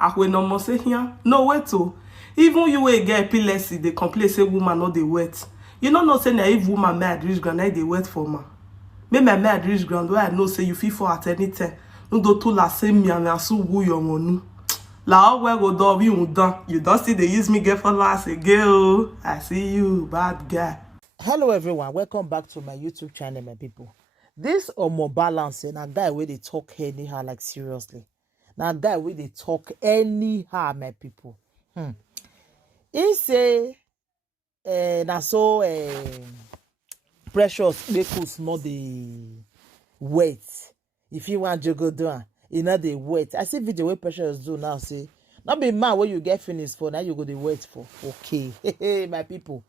Akwe no mo say here. No wait oh. Even you wey get epilepsy, they complain say woman no dey wet. You no know say na if woman may reach ground, na dey wet for man. Make my may reach ground where I know say you fit fall at any time. No do to la say me and asu wu your monu. La where go do you done. You don't see they use me get for last again. I see you, bad guy. Hello everyone, welcome back to my YouTube channel, my people. This Omo Balance na guy where they talk anyhow, like seriously. Now guy where they talk anyhow, my people. He say na so Precious make us not the wait. If you want to go down, you know the wait. I see video where Precious do now say, not be mad when you get finished for, now you go the wait for. Okay, my people.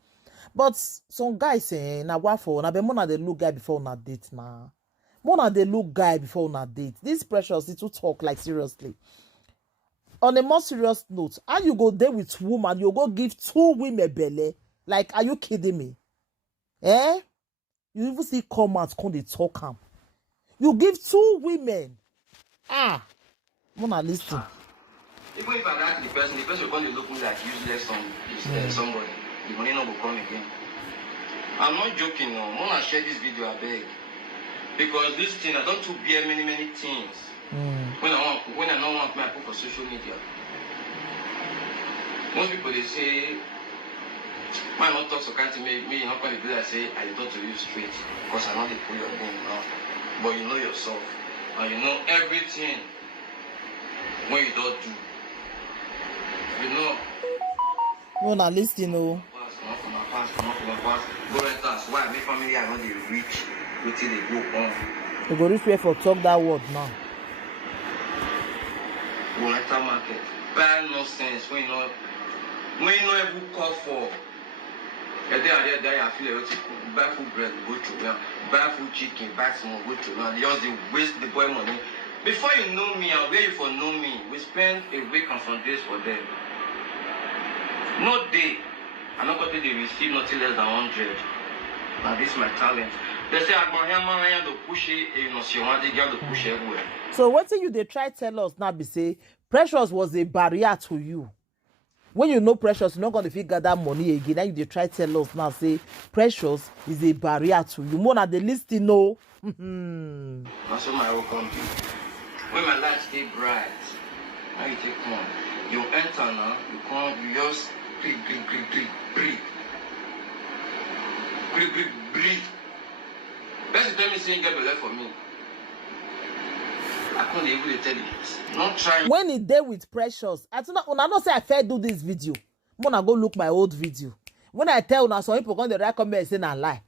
But some guys say na what for? Na be more na the look guy before na date na. More na the look guy before na date. This Precious it to talk like seriously. On a more serious note, how you go there with woman, you go give 2 women belly? Like, are you kidding me? Eh? You even see comments come they talk am. You give 2 women. Mona listen. Even if I like the person will come to look me like useless somebody. The money not will come again. I'm not joking, no. Mona share this video, I beg. Because this thing, I don't to bear many things. When I don't want me, I put for social media. Most people they say, man, not talk so kind to me not going to do that. Say I talk to you straight because I know they put your name now. But you know yourself and you know everything when you don't do. You know. No, na listen, no. Go let us. Why my family are not the rich until they go on. You go reach where for talk that word now. Go enter market. Buy nonsense when you know who call for. And then I feel like buy food bread, go to now. Buy food chicken, buy some go to now. They just waste the boy money. Before you know me, I'll wait you for know me. We spend a week and some days for them. No day. I'm not going to receive nothing less than 100. Now this is my talent. They say I'm going to push it, you know, she want to push everywhere. So what you they try tell us now be say Precious was a barrier to you. When you know Precious, you're not going to figure that money again. Now you they try tell us now say Precious is a barrier to you. More than the list, you know. That's what my welcome to. When my light stay bright, now you take one. You enter now, you come, you just breathe. Best tell me say you get belay for me. I can't even tell you. Not trying. When he there with Precious, I don't say I fair do this video. I'm gonna go look my old video. When I tell una some people come the right comment say na lie.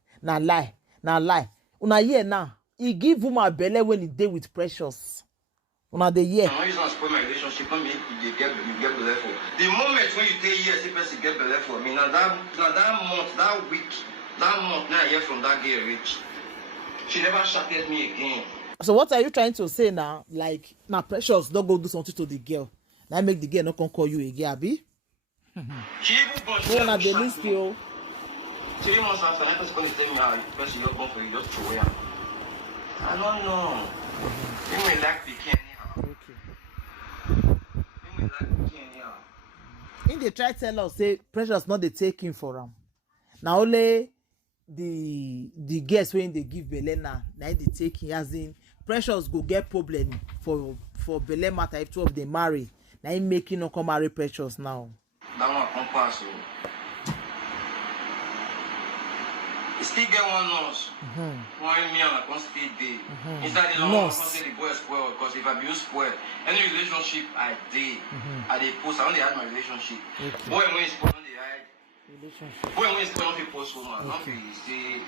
Una hear now. He give woman belly when he there with Precious. Una the year. I'm not using to spoil my relationship. Come you get belay for. The moment when you take years, if person get belay for me, now that month, that week, that month, now I hear from that girl rich. She never shouted me again. So what are you trying to say now? Like, now Precious don't go do something to the girl. Now make the girl not come call you again, abi? She even got No, na the list you. 3 months after, that person going to tell me how person you're going for you just throw away. I don't know. You may like the key anyhow. Okay. You may like the key anyhow. In they try tell us say Precious not the taking for him. Now only the guests when they give Belena, now they taking as in Precious go get problem for Bele matter if 2 of them marry. Now he making no come marry Precious now. That one come pass. You still get one nurse. One me and I can't stay there. Inside the long, I can't say the boy spoil because if I be spoiled, any relationship I did, I did post. I only had my relationship. Okay. Boy when you spoil, they hide. Relationship. Boy when you spoil, don't post woman. Don't be say.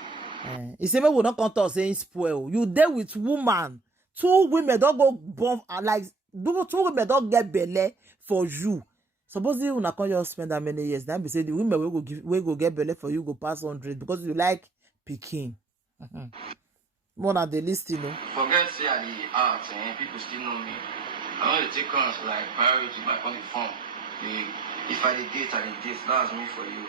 He say me will not count us saying spoil. You there with woman. 2 women don't go born like 2 women don't get belly for you. Suppose you not can just spend that many years. Then be say the women will go get belly for you go pass 100 because you like picking. More than the list, you know. Forget say at the art and people still know me. I know they take us like priority my on the phone. If I did date, that's me for you.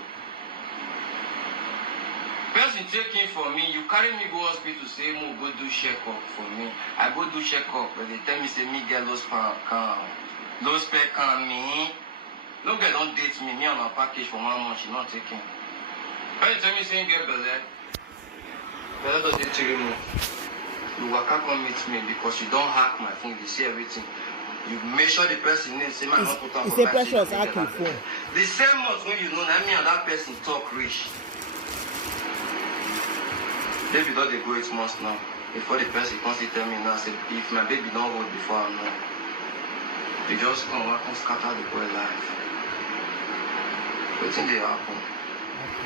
Person taking for me, you carry me go hospital, say mo go do check up for me. I go do check up, but they tell me say me get lost power. No spec on me. No girl don't date me. Me on a package for 1 month. She not taking. When you tell me saying get belly does it 3 months. You waka come meet me because you don't hack my phone. You see everything. You make sure the person name say man not put on. It's a precious hack your phone. The same month when you know that me and that person talk rich. Baby don't they go 8 months now. Before the person comes to tell me now, say if my baby don't hold before I'm not. You just come scatter the boy life. What thing they happen?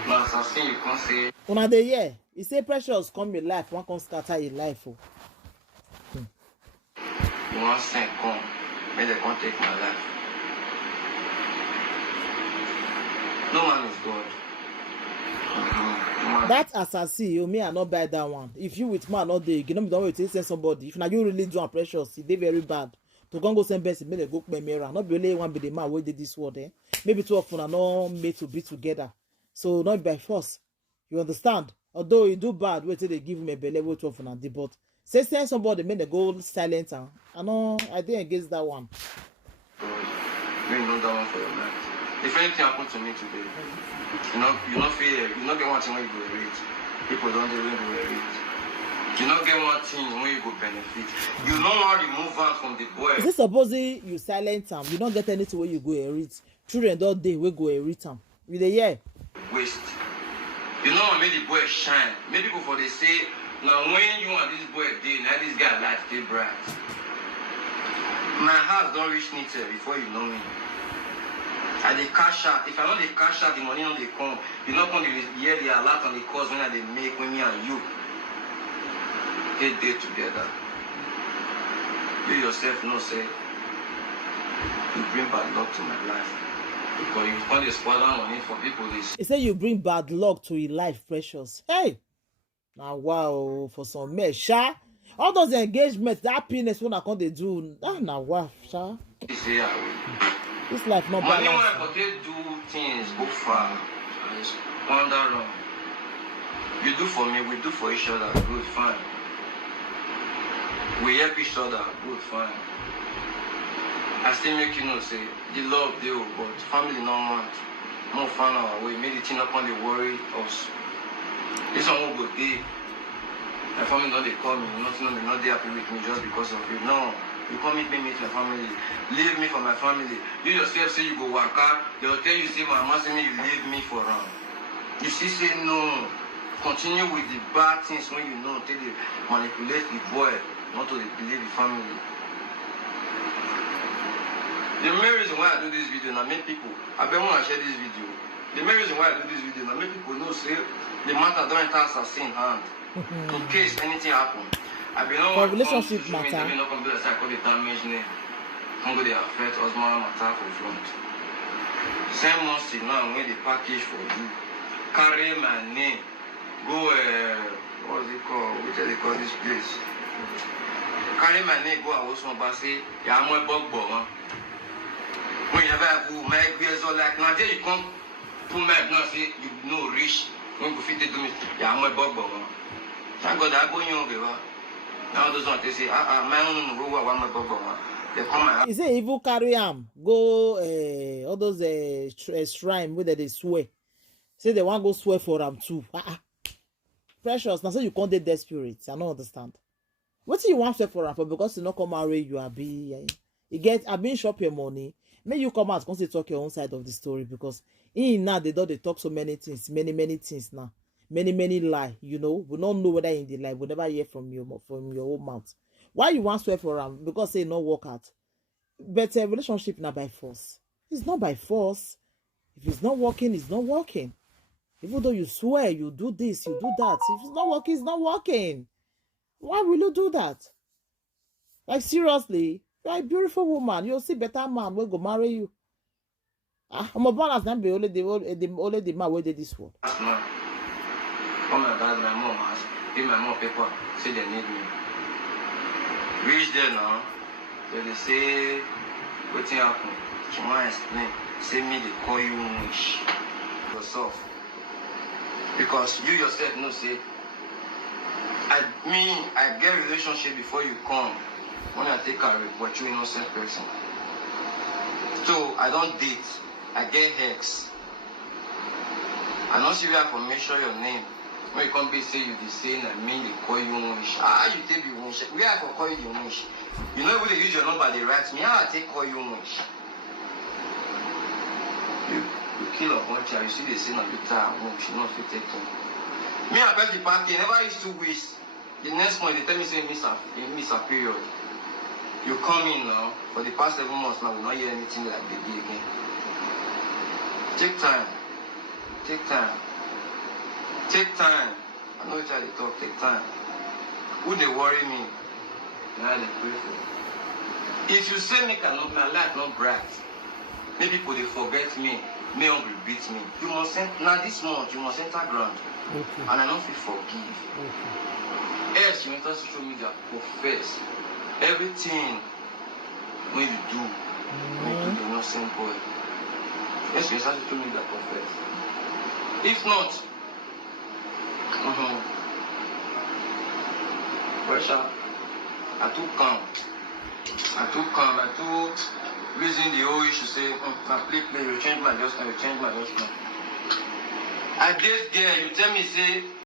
Now assassin you can't say. Una dey hear? He say precious come your life, one come scatter your life. Oh. You want send come, may they can't take my life. No man is God. That assassin, you may not buy that one. If you with man all day, you know don't wait to send somebody. If now you really do on precious, it dey very bad. To go send person, make they go play mirror. Not be only one be the man who did this word, eh? Maybe two of them are not made to be together. So not by force. You understand? Although you do bad, wait till they give him a belly, wait for them. But say send somebody, make they go silent. I know I didn't against that one. You know that one for your life. If anything happened to me today, you not feel you not get one thing when you go read. People don't do when you go read. You not get one thing when you go benefit. You know how to remove out from the boy. Is it supposing you silent them? You don't get anything when you go and read. Children don't day we go and read them. With the year. Waste. You know what made the boy shine. Maybe people for they say now when you and this boy did, now this guy life stay bright. My house don't reach neater before you know me. I dey cash out. If I don't dey cash out, the money don't dey come. You not come to hear the alert on the calls when I dey make with me and you. They day together. You yourself know say you bring bad luck to my life. Because you can't dey spoil money for people this. He say you bring bad luck to your life, precious. Hey! Now wow, for some men, sha. All those engagements, that happiness when I can't they do. Now wow, sha. This life not bad. Money when I do things go far. I just wander wrong. You do for me, we do for each other. Good, fine. We help each other. Good, fine. I still make you know, say, the love deal, but family no want. More fun our way. Make the thing up on the worry us. This one will go day. My family not they call me. Nothing, they're not they happy with me just because of it. No. You come meet me, meet my family. Leave me for my family. You yourself say you go work out. They will tell you, say, my mama say me, you leave me for them. You see, say no. Continue with the bad things when you know. Until they manipulate the boy, not to believe the family. The main reason why I do this video, now make people, I bet when I share this video. The main reason why I do this video, now make people know, say, the matter don't enter assassin hand. In case anything happen. I be no for relationship matter. I be no come be like I call the damage name. Come go dey affect husband matter for front. Same months now when the package for you. Carry my name. Go what is it called? What do they call this place? Carry my name, go and also say, yeah, I'm a bug man. When you have my beers or like now there you come put my now say you know rich. When you fit to do me, yeah, I'm a bug man. Thank God I go you over. Now those ones they say, my own go one my bubble. They come my. He say even carry am go all those shrine where they swear. Say they want go swear for them too. Precious. Now say you can't dey desperate. I don't understand. What do you want swear for them for? Because you not come marry you abi. You get I been shop your money. May you come out, come say talk your own side of the story because in now they talk so many things, many things now. Many lie, you know. We don't know whether in the lie. We never hear from your own mouth. Why you want swear for them? Because say no work out. But a relationship not by force. It's not by force. If it's not working, it's not working. Even though you swear, you do this, you do that. If it's not working, it's not working. Why will you do that? Like seriously, you're a beautiful woman. You'll see better man will go marry you. I'm a balance now. Be only the man where did this one. Come and dad, my mom has give my mom paper, say they need me. Reach there now, they say, what thing happen? She want to explain. Say me they call you wish yourself. Because you yourself know say I get relationship before you come. When I take a report, you innocent person. So I don't date. I get hex. I don't see where I can measure your name. When you come be say you the same, I mean they call you wish. Ah, you take the wish. Where I can call you the wish. You know when they use your number, they write me. How I take call you wish. You kill a bunch of you see the same of the time. She not fit take them. Me I bet the party never used to wish. The next month they tell me say miss a period. You come in now for the past 7 months now, we not hear anything like baby again. Take time. Take time. Take time. I know you try to talk. Take time. Who they worry me? Now they pray for. If you say me cannot, my life not bright. Maybe people they forget me. May hungry beat me. You must enter now this month. You must enter ground. Okay. And I don't feel forgive. Okay. Else you enter social media profess everything when you do. When you do the innocent boy. Yes, you enter social media profess. If not, pressure. I too calm. I too reason the whole issue. Say, I play, you change my adjustment, you change my adjustment. I date girl, you tell me, say,